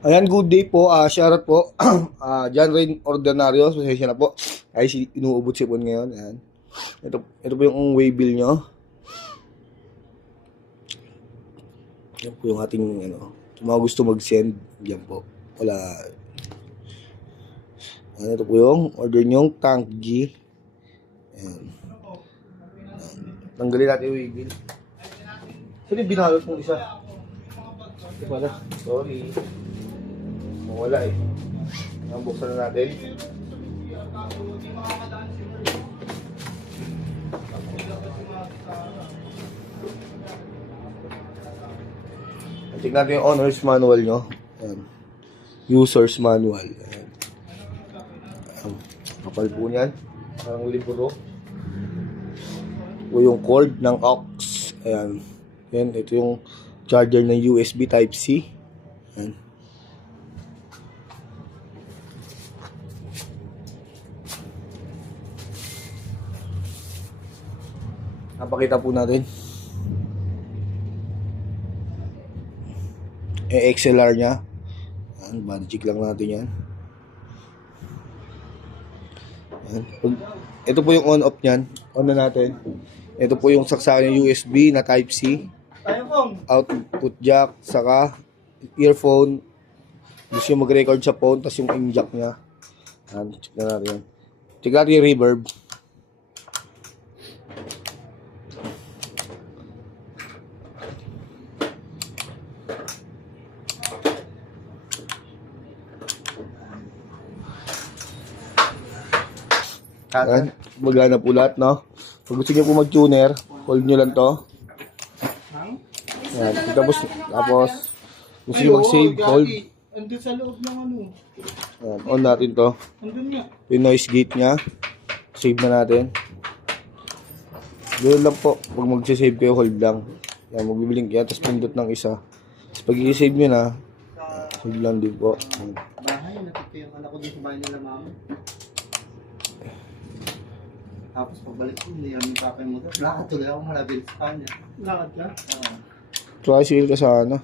Ayan, good day po. Shoutout po. John Rain Ordinario. Pasensya na po. Ay, inuubot sipon ngayon. Ayan. Ito po yung way bill nyo. Yan po yung ating, mga gusto mag-send. Yan po. Wala. Ayan, ito po yung order nyong Tank G. Ayan. Tanggalin natin yung way bill. Saan yung binalot mong isa? Wala. Sorry. Wala eh. Ang buksan na natin. Check natin yung owner's manual nyo. Ayan. User's manual. Ayan. Kapal po niyan. Parang libro. O yung cord ng aux. Ayan. Ayan. Ito yung charger ng USB Type-C. Ayan. Napakita po natin. XLR nya. Ayan, body check lang natin yan. Ayan. Ito po yung on-off nyan. On na natin. Ito po yung saksakan ng USB na Type-C. Output jack, saka earphone. Gusto yung mag-record sa phone, tapos yung in-jack nya. Ayan, check na natin yan. Check natin yung reverb. Ayan, magana po lahat, no? Pag gusto nyo po mag-tuner, hold nyo lang to. Ayan, tapos gusto nyo mag-save, hold. Andun sa loob ng ano. Ayan, on natin to. Andun nga. Yung noise gate nya. Save na natin. Ganoon lang po. Pag mag-save kayo, hold lang. Ayan, magbibiling kaya, tapos pindot ng isa. Tapos pag i-save nyo na, hold lang din po. Ayan. Bahay, natito yung anak ko dito sa bahay nila mama. Tapos pagbalik ko, hindi namin papa yung motor. Lakad tuloy ako malabil sa kanya. Lakad ka? Oo. Tricycle ka sana.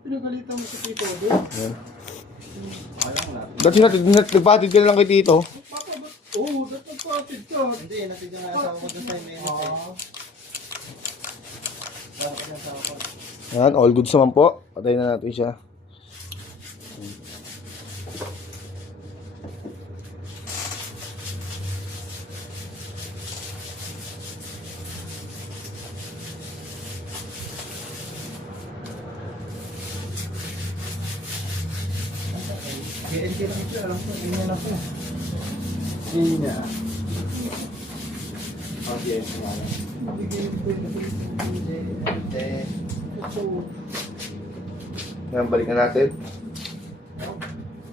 Pinagalitan mo sa tito doon. Ayan. Alam lang. Dati nagpatid ka na lang kay Tito. Papa, ba't? Oo, dapat nagpapit ka. Hindi, natid yung asawa ko doon sa imenit eh. Parang kasi asawa ko. Ayan, all goods naman po. Patayin na natin siya. BNK lang ito, alam ko, ganyan lang po. Hindi niya. Oh, BNK nga lang. Ayan, balikan natin.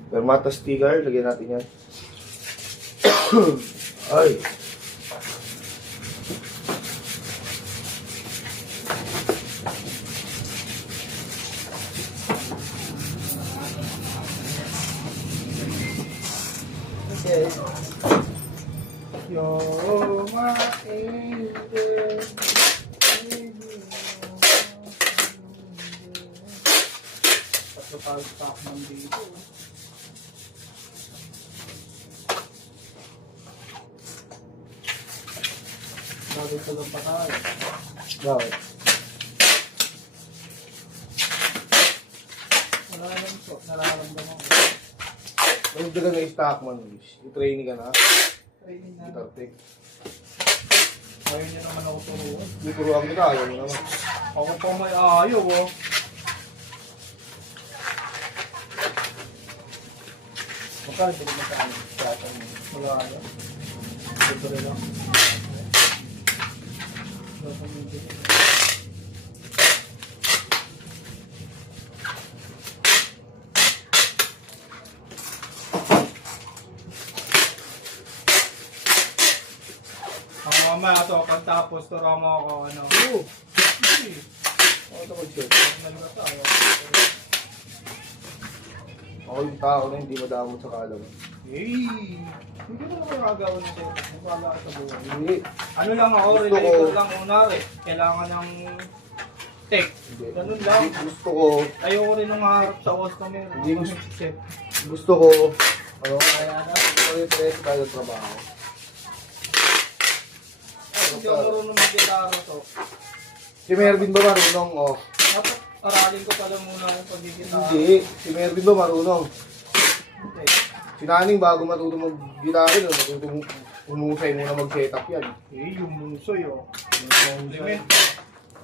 Permata sticker, lagyan natin yan. Ay! Okay. You're my angel. Patapag-pak man dito. Bakit ka lang pa tayo? Bakit? Wala lang po, nararamdaman ko. Ano ka na stock man, Luis? I-training ka na? Training na. Guitar tech. Ayaw niya naman ako turuan. Hindi turuan kita, ayaw mo naman. Ako pa may ayaw, oh. Magkano din naman sa amin? Strata mo. Wala ayaw. Ito rin lang. Ang mamaya ito, pagtapos, turo mo ako, ano. Oo! Hindi. Ako ito mag-check. Nalimutan tayo. Ako yung tao na hindi madamot sa kalam. Hey! Hindi ko naman magagawa na sa'yo. Magpala ka sa buhay. Hindi. Ano lang ako, Gusto related ko- lang una eh. Kailangan ng tech. Ganun lang. Gusto ko, Ayoko rin nung harap sa customer. Hindi mo- Set. gusto ko, ano, pare-pares tayo ng trabaho. Hindi ako marunong mag-gitara to. Si Mervin ba marunong, oh? Dapat aralin ko pala muna yung pag-gitara. Hindi, si Mervin ba marunong? Okay. Si Naning bago matutong mag-gitara, matutong unusay muna mag-setup yan. Eh, yung musoy oh. Limit.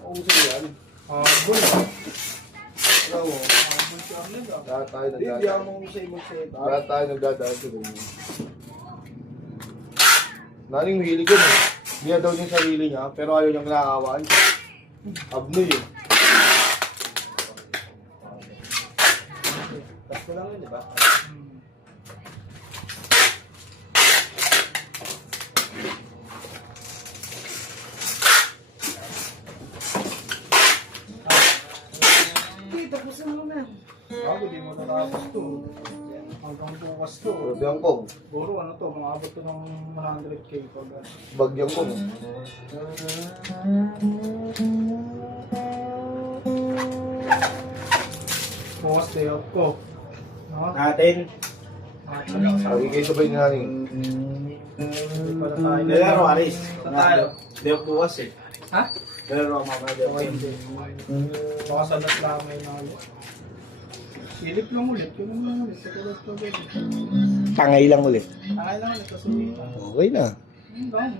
Unusay yan. Habol. Alam mo, Habol siya nila. lahat tayo Hindi ako nagdadaan. musay mag-setup. Lahat tayo nagdadaan sa ganyan. Naning mahilig yun eh. Hindi niya daw yung sarili niya, pero ayaw niyang nakakawaan. Abnoy eh. Tapos ko lang yun, di ba? Bago di mo natapos to. Hanggang bukas to. Bagyang ko. Siguro ano to, makaabot to ng 100k pag ano. Bagyang ko. Bukas day off ko. No? Natin. Sabi kayo sabay ni Naning. Hindi pala tayo. Nilaro, Aris. Sa tayo. Hindi ako bukas eh. Ha? Nilaro ako mga Okay, hindi. Baka sa las lamay na ulit. Silip lang ulit. Yun lang ulit. Sa tulad ko ulit. Tangay lang ulit. Tangay lang ulit. Kasi Okay na. Hanggang.